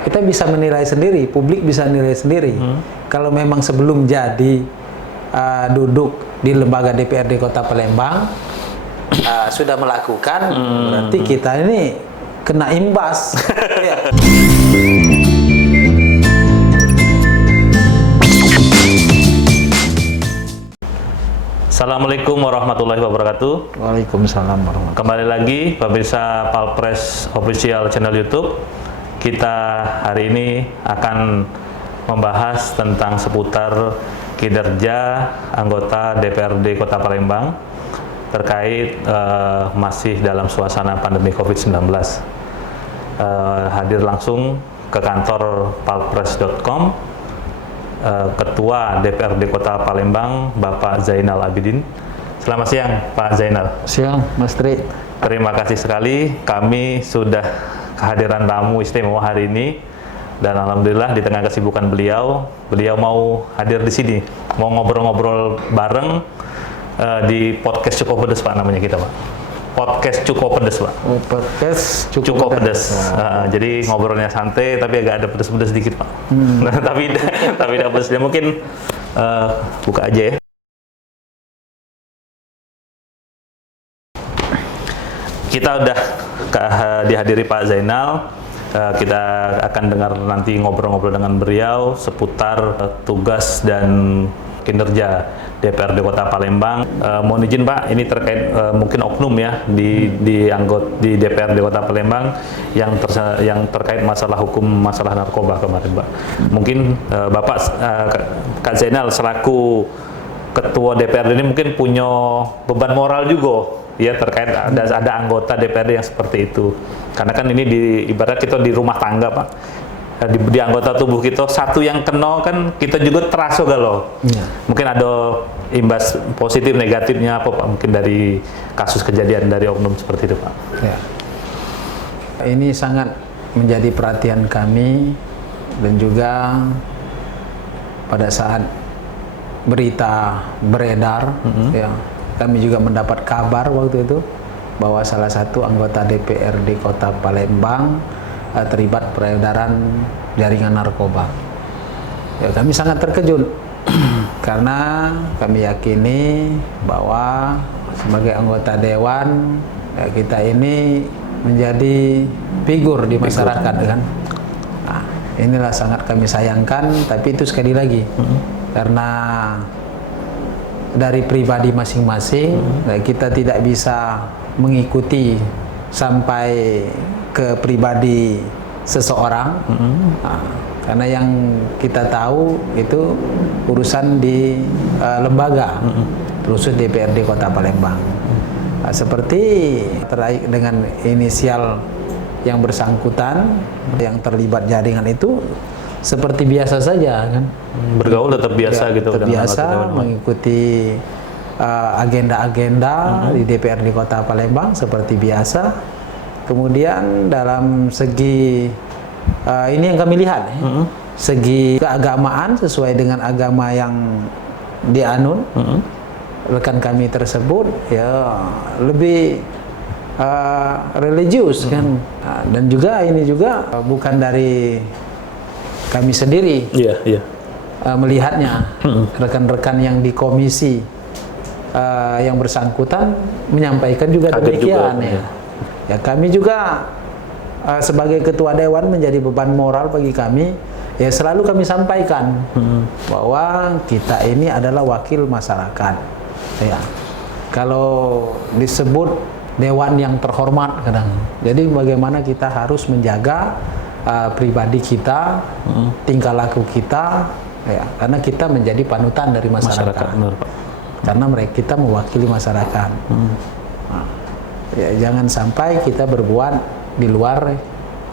kita bisa menilai sendiri, publik bisa menilai sendiri. Kalau memang sebelum jadi duduk di lembaga DPRD Kota Palembang sudah melakukan, berarti kita ini kena imbas. Ya. Assalamualaikum warahmatullahi wabarakatuh. Waalaikumsalam warahmatullahi. Kembali lagi pemirsa Palpres Official Channel YouTube. Kita hari ini akan membahas tentang seputar kinerja anggota DPRD Kota Palembang terkait masih dalam suasana pandemi COVID-19. Hadir langsung ke kantor palpres.com Ketua DPRD Kota Palembang, Bapak Zainal Abidin. Selamat siang, Pak Zainal. Siang, Mas Tri. Terima kasih sekali, kami sudah kehadiran tamu istimewa hari ini, dan alhamdulillah di tengah kesibukan beliau mau hadir di sini, mau ngobrol-ngobrol bareng di podcast Cukup Pedes, Pak, namanya kita, Pak. Podcast Cukup Pedes, Pak. Oh, podcast Cukup pedes. Jadi ngobrolnya santai tapi agak ada pedes-pedes dikit, Pak. Nah, tapi tidak pedesnya, mungkin buka aja ya. Kita udah dihadiri Pak Zainal. Kita akan dengar nanti ngobrol-ngobrol dengan beliau seputar tugas dan kinerja DPRD Kota Palembang. Mohon izin, Pak, ini terkait mungkin oknum ya di DPRD Kota Palembang yang terkait masalah hukum, masalah narkoba kemarin, Pak. Mungkin Bapak Kak Zainal selaku Ketua DPRD ini mungkin punya beban moral juga ya terkait ada anggota DPRD yang seperti itu. Karena kan ini ibarat kita di rumah tangga, Pak. Di anggota tubuh kita satu yang kena kan kita juga terasa galau. Mungkin ada imbas positif negatifnya apa, Pak, mungkin dari kasus kejadian dari oknum seperti itu, Pak. Ya. Ini sangat menjadi perhatian kami, dan juga pada saat berita beredar ya, kami juga mendapat kabar waktu itu bahwa salah satu anggota DPRD Kota Palembang terlibat peredaran jaringan narkoba. Ya, kami sangat terkejut karena kami yakini bahwa sebagai anggota dewan ya, kita ini menjadi figur di masyarakat kan. Nah, inilah sangat kami sayangkan, tapi itu sekali lagi karena dari pribadi masing-masing kita tidak bisa mengikuti sampai ke pribadi seseorang, karena yang kita tahu itu urusan di lembaga, terus DPRD Kota Palembang. Seperti terkait dengan inisial yang bersangkutan yang terlibat jaringan itu seperti biasa saja kan, bergaul tetap biasa ya, gitu, tetap biasa mengikuti agenda-agenda di DPRD Kota Palembang seperti biasa. Kemudian dalam segi ini yang kami lihat, segi keagamaan sesuai dengan agama yang dianut rekan kami tersebut ya lebih religius kan, dan juga ini juga bukan dari kami sendiri melihatnya, rekan-rekan yang di komisi yang bersangkutan menyampaikan juga demikian ya. Ya, kami juga sebagai ketua dewan menjadi beban moral bagi kami. Ya, selalu kami sampaikan bahwa kita ini adalah wakil masyarakat. Ya, kalau disebut dewan yang terhormat kadang. Jadi bagaimana kita harus menjaga pribadi kita, tingkah laku kita, ya, karena kita menjadi panutan dari masyarakat. Karena kita mewakili masyarakat. Ya, jangan sampai kita berbuat di luar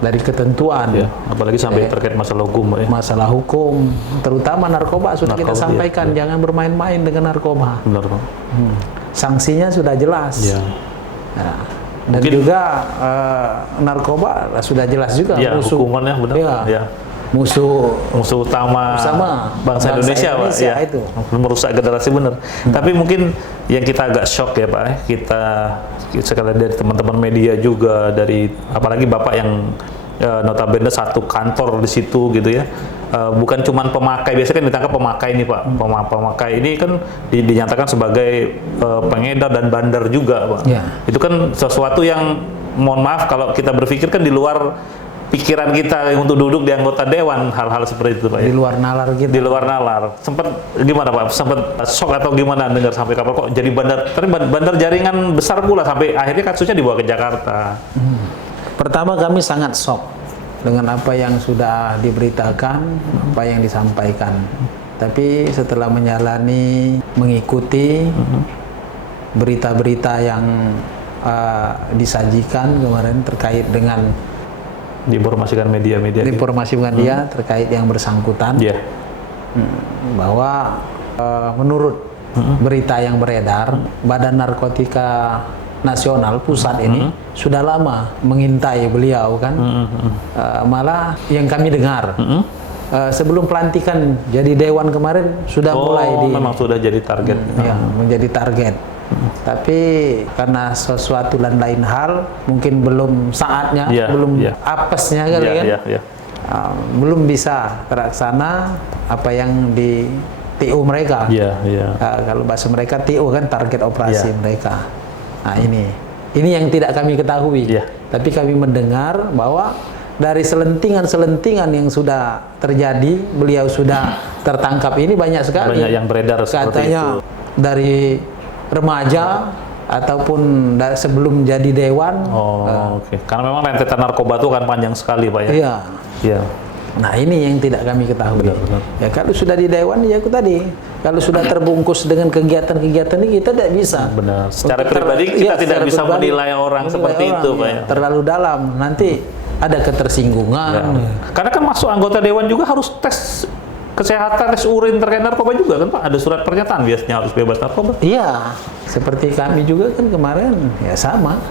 dari ketentuan. Ya, apalagi sampai terkait masalah hukum. Ya. Masalah hukum, terutama narkoba sudah kita sampaikan, jangan bermain-main dengan narkoba. Benar, Pak. Sanksinya sudah jelas. Ya. Nah, dan mungkin juga narkoba sudah jelas juga ya, musuh hukumannya benar. Ya. Musuh utama bangsa Indonesia, Pak. Ya, itu merusak generasi benar. Tapi mungkin yang kita agak shock ya, Pak, kita sekali dari teman-teman media juga, dari apalagi Bapak yang notabene satu kantor di situ gitu ya. Bukan cuma pemakai, biasanya kan ditangkap pemakai nih Pak. Pemakai ini kan dinyatakan sebagai pengedar dan bandar juga Pak. Ya. Itu kan sesuatu yang mohon maaf kalau kita berpikir kan di luar pikiran kita untuk duduk di anggota dewan, hal-hal seperti itu Pak ya. Di luar nalar gitu. Di luar nalar. Sempat gimana Pak? Sempat shock atau gimana dengar sampai kapal kok jadi bandar, ternyata bandar jaringan besar pula sampai akhirnya kasusnya dibawa ke Jakarta. Pertama kami sangat shock dengan apa yang sudah diberitakan, apa yang disampaikan. Tapi setelah mengikuti berita-berita yang disajikan kemarin terkait dengan Diinformasikan media-media. dia terkait yang bersangkutan, Iya. bahwa menurut berita yang beredar, Badan Narkotika Nasional Pusat ini sudah lama mengintai beliau kan. Malah yang kami dengar sebelum pelantikan jadi dewan kemarin sudah mulai memang sudah jadi target. ya, menjadi target. Tapi karena sesuatu dan lain hal mungkin belum saatnya, belum apesnya kali kan. Belum bisa terlaksana apa yang di TO mereka. Kalau bahasa mereka TO kan target operasi mereka. Nah ini yang tidak kami ketahui. Tapi kami mendengar bahwa dari selentingan-selentingan yang sudah terjadi, beliau sudah tertangkap ini banyak sekali. Banyak yang beredar seperti katanya itu. Dari remaja ataupun sebelum jadi dewan. Oke. Karena memang rentetan narkoba itu kan panjang sekali Pak ya. Iya. Nah ini yang tidak kami ketahui. Benar. Ya kalau sudah di dewan ya aku tadi. Kalau sudah terbungkus dengan kegiatan-kegiatan ini kita tidak bisa. Benar. Secara pribadi kita tidak bisa menilai orang seperti itu Pak ya. Terlalu dalam. Nanti ada ketersinggungan. Karena kan masuk anggota dewan juga harus tes kesehatan, tes urin terkait narkoba juga kan Pak? Ada surat pernyataan biasanya harus bebas narkoba? Iya, seperti kami juga kan kemarin ya sama.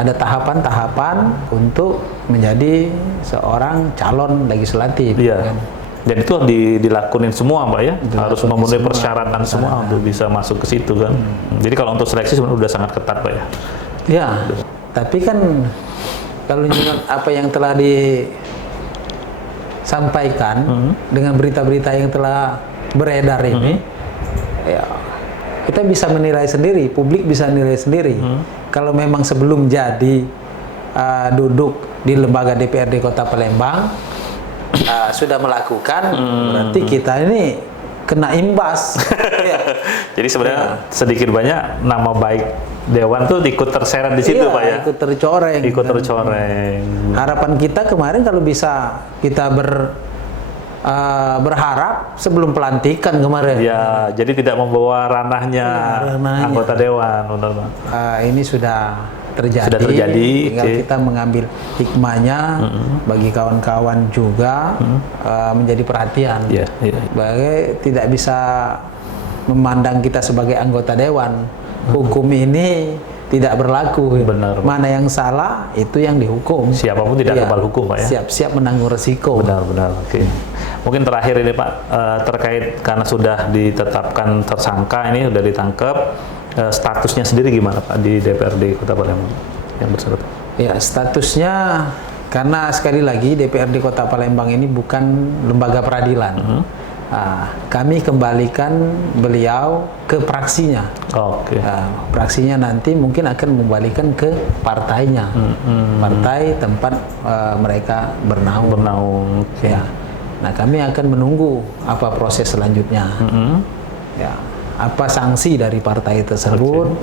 Ada tahapan-tahapan untuk menjadi seorang calon legislatif. Kan? Dan itu dilakunin semua Pak ya? Harus memenuhi persyaratan semua untuk bisa masuk ke situ kan? Jadi kalau untuk seleksi sebenarnya udah sangat ketat Pak ya? Iya, tapi kan kalau apa yang telah sampaikan dengan berita-berita yang telah beredar ini, ya kita bisa menilai sendiri, publik bisa menilai sendiri. Kalau memang sebelum jadi duduk di lembaga DPRD Kota Palembang sudah melakukan, berarti kita ini kena imbas. Jadi sebenarnya sedikit banyak nama baik dewan tuh ikut terseret di situ Pak ya? Ikut tercoreng. Harapan kita kemarin kalau bisa kita berharap sebelum pelantikan kemarin. Ya, jadi tidak membawa ranahnya anggota dewan, benar Pak. Ini sudah terjadi. Tinggal kita mengambil hikmahnya bagi kawan-kawan juga menjadi perhatian. Sebagai tidak bisa memandang kita sebagai anggota dewan. Hukum ini tidak berlaku. Benar. Mana yang salah itu yang dihukum. Siapapun tidak kebal hukum Pak ya. Siap-siap menanggung resiko. Benar. Oke. Mungkin terakhir ini Pak terkait karena sudah ditetapkan tersangka ini sudah ditangkap, statusnya sendiri gimana Pak di DPRD Kota Palembang yang bersangkutan? Ya, statusnya karena sekali lagi DPRD Kota Palembang ini bukan lembaga peradilan. Kami kembalikan beliau ke praksinya. Praksinya nanti mungkin akan membalikan ke partainya, partai tempat mereka bernaung. Nah, kami akan menunggu apa proses selanjutnya. Apa sanksi dari partai tersebut?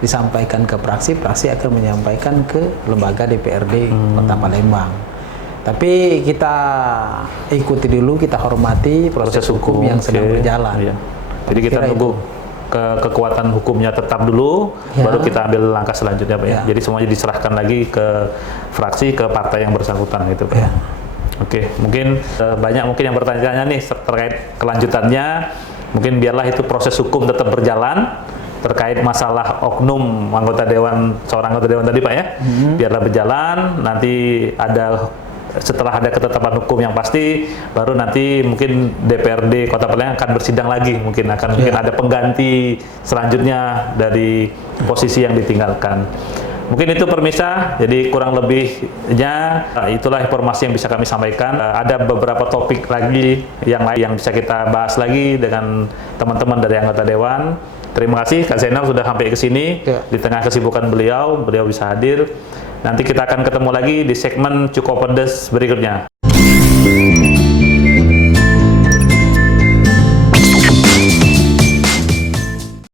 Disampaikan ke praksi akan menyampaikan ke lembaga DPRD Kota Palembang. Tapi kita ikuti dulu, kita hormati proses hukum yang sedang berjalan. Jadi kita tunggu kekuatan hukumnya tetap dulu, baru kita ambil langkah selanjutnya Pak ya. Jadi semuanya diserahkan lagi ke fraksi, ke partai yang bersangkutan gitu Pak. Oke, mungkin banyak yang bertanya-tanya nih terkait kelanjutannya. Mungkin biarlah itu proses hukum tetap berjalan terkait masalah oknum seorang anggota dewan tadi Pak ya. Biarlah berjalan, nanti setelah ada ketetapan hukum yang pasti, baru nanti mungkin DPRD Kota Palembang akan bersidang lagi, mungkin ada pengganti selanjutnya dari posisi yang ditinggalkan. Mungkin itu permisa, jadi kurang lebihnya itulah informasi yang bisa kami sampaikan. Ada beberapa topik lagi yang lain yang bisa kita bahas lagi dengan teman-teman dari anggota Dewan. Terima kasih Kak Zainal sudah sampai ke sini. Ya. Di tengah kesibukan beliau bisa hadir. Nanti kita akan ketemu lagi di segmen Cukup Pedes berikutnya.